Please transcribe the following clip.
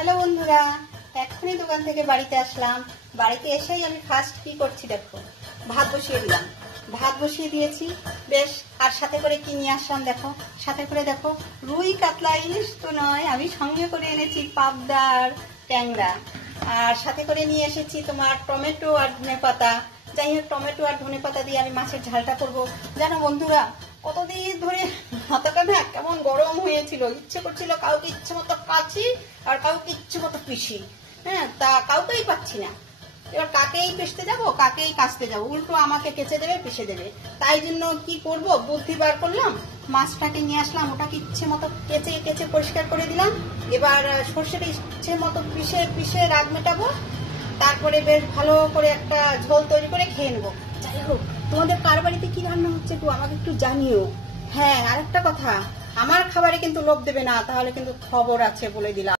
Hello বন্ধুরা, এক্ষুনি দোকান থেকে বাড়িতে আসলাম। বাড়িতে এসেই আমি ফার্স্ট কি করছি দেখো, ভাত বসিয়ে দিলাম। ভাত বসিয়ে দিয়েছি বেশ, আর সাথে করে কি নিয়ে আসলাম দেখো, সাথে করে দেখো রুই কাতলা, ইলিশ তো নয়, আমি সঙ্গে করে এনেছি পাবদার ট্যাংরা। আর সাথে করে নিয়ে এসেছি তোমার টমেটো আর ধনেপাতা। যাই হোক, টমেটো আর ধনেপাতা দিয়ে আমি মাছের ঝালটা করবো। জানো বন্ধুরা, কতদিন ধরে মাথাটা না কেমন গরম হয়েছিল, ইচ্ছে করছিল কাউকে ইচ্ছে মতো কাছি আর কাউকে ইচ্ছে মতো পিসি। হ্যাঁ, তা কাউকেই পাচ্ছি না। এবার কাকেই পিষতে যাবো, কাকেই কাচতে যাবো, উল্টো আমাকে কেচে দেবে, পিষে দেবে। তাই জন্য কি করব, বুদ্ধি বার করলাম, মাছটাকে নিয়ে আসলাম, ওটাকে ইচ্ছে মতো কেচে কেচে পরিষ্কার করে দিলাম। এবার সর্ষেটা ইচ্ছে মতো পিষে পিষে রাগ মেটাবো, তারপরে বেশ ভালো করে একটা ঝোল তৈরি করে খেয়ে নেবো। যাই হোক, তোমাদের কার বাড়িতে কি রান্না হচ্ছে একটু আমাকে একটু জানিও। হ্যাঁ, আরেকটা কথা, আমার খাবারে কিন্তু লোভ দেবে না, তাহলে কিন্তু খবর আছে বলে দিলাম।